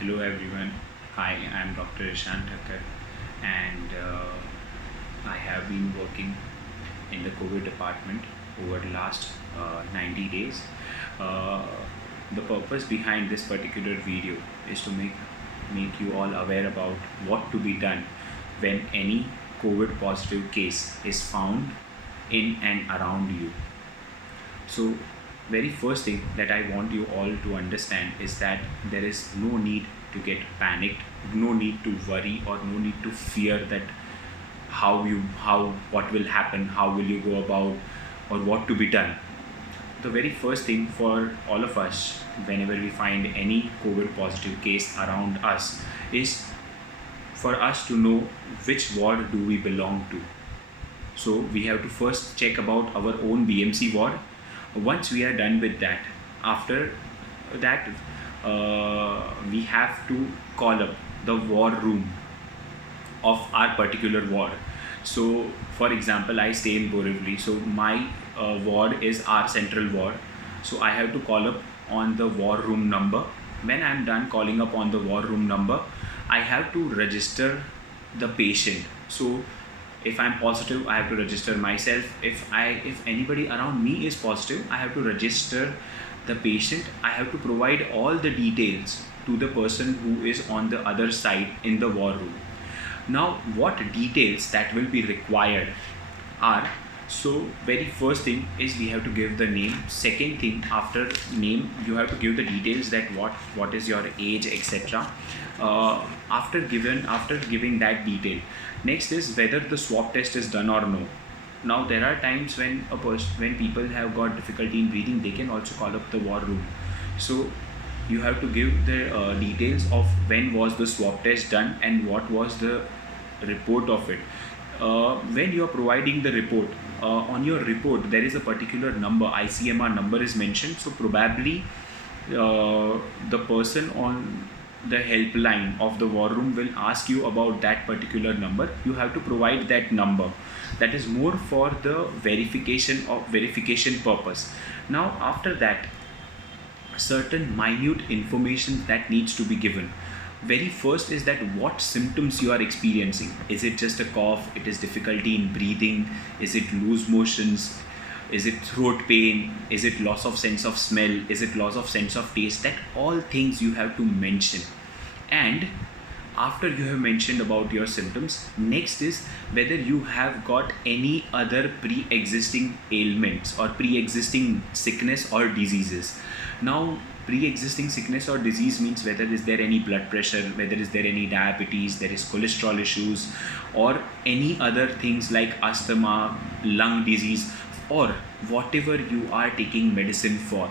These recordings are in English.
Hello everyone. Hi, I'm Dr. Ishan Thakkar, and I have been working in the COVID department over the last 90 days. Uh, the purpose behind this particular video is to make you all aware about what to be done when any COVID positive case is found in and around you. So, very first thing that I want you all to understand is that there is no need to get panicked, no need to worry, or no need to fear that how what will happen, how will you go about, or what to be done. The very first thing for all of us, whenever we find any COVID positive case around us, is for us to know which ward do we belong to. So we have to first check about our own BMC ward. Once we are done with that, after that, we have to call up the war room of our particular ward. So, for example, I stay in Borivali, so my ward is our central ward. So I have to call up on the war room number. When I'm done calling up on the war room number, I have to register the patient. So if I'm positive, I have to register myself. If anybody around me is positive, I have to register the patient. I have to provide all the details to the person who is on the other side in the war room. Now, what details that will be required are, so very first thing is we have to give the name. Second thing, after name, you have to give the details that what is your age, etc. After giving that detail, next is whether the swab test is done or no. Now there are times when people have got difficulty in breathing, they can also call up the war room. So you have to give the details of when was the swab test done and what was the report of it. When you are providing the report, on your report there is a particular number, ICMR number is mentioned. So probably the person on the helpline of the war room will ask you about that particular number. You have to provide that number. That is more for the verification purpose. Now after that, certain minute information that needs to be given. Very first is that what symptoms you are experiencing. Is it just a cough? It is difficulty in breathing? Is it loose motions? Is it throat pain? Is it loss of sense of smell? Is it loss of sense of taste? That all things you have to mention. And after you have mentioned about your symptoms, next is whether you have got any other pre-existing ailments or pre-existing sickness or diseases. Now pre-existing sickness or disease means whether is there any blood pressure, whether is there any diabetes, there is cholesterol issues, or any other things like asthma, lung disease, or whatever you are taking medicine for.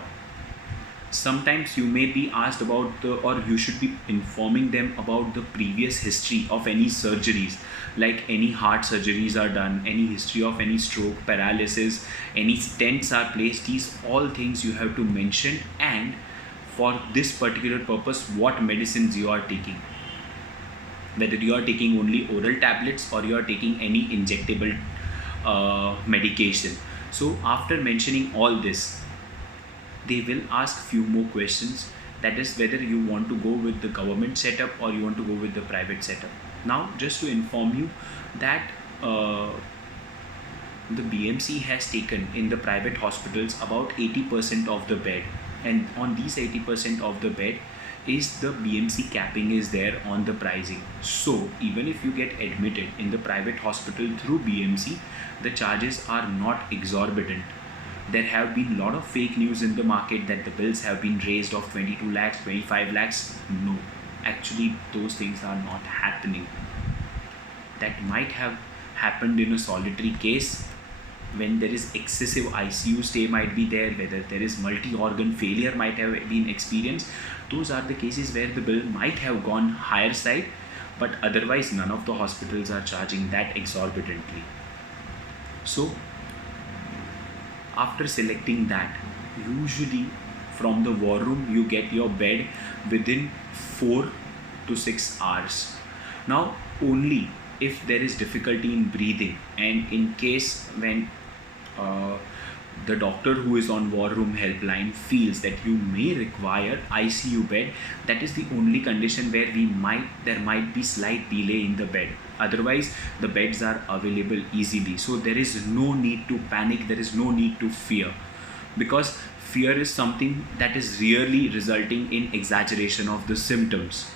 Sometimes you may be asked about or you should be informing them about the previous history of any surgeries, like any heart surgeries are done, any history of any stroke, paralysis, any stents are placed. These all things you have to mention, and for this particular purpose what medicines you are taking, whether you are taking only oral tablets or you are taking any injectable medication. So after mentioning all this, they will ask few more questions, that is whether you want to go with the government setup or you want to go with the private setup. Now just to inform you that the BMC has taken in the private hospitals about 80% of the bed, and on these 80% of the bed is the BMC capping is there on the pricing. So even if you get admitted in the private hospital through BMC, the charges are not exorbitant. There have been a lot of fake news in the market that the bills have been raised of 22 lakhs, 25 lakhs. No, actually those things are not happening. That might have happened in a solitary case when there is excessive ICU stay might be there, whether there is multi-organ failure might have been experienced. Those are the cases where the bill might have gone higher side, but otherwise none of the hospitals are charging that exorbitantly. So after selecting that, usually from the war room you get your bed within 4 to 6 hours. Now only if there is difficulty in breathing, and in case when uh, the doctor who is on war room helpline feels that you may require ICU bed, that is the only condition where there might be slight delay in the bed. Otherwise, the beds are available easily. So there is no need to panic, there is no need to fear, because fear is something that is really resulting in exaggeration of the symptoms.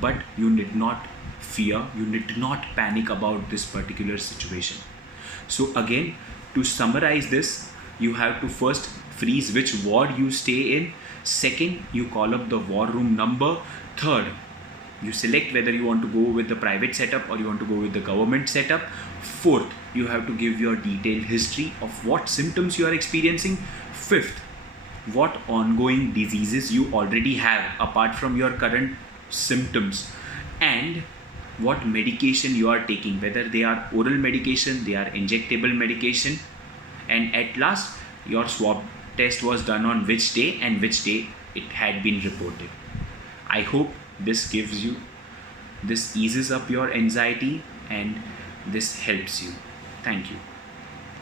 But you need not fear, you need not panic about this particular situation. So again, to summarize this, you have to first freeze which ward you stay in. Second, you call up the war room number. Third, you select whether you want to go with the private setup or you want to go with the government setup. Fourth, you have to give your detailed history of what symptoms you are experiencing. Fifth, what ongoing diseases you already have apart from your current symptoms, and what medication you are taking, whether they are oral medication, they are injectable medication, and at last your swab test was done on which day and which day it had been reported. I hope this eases up your anxiety and this helps you. Thank you.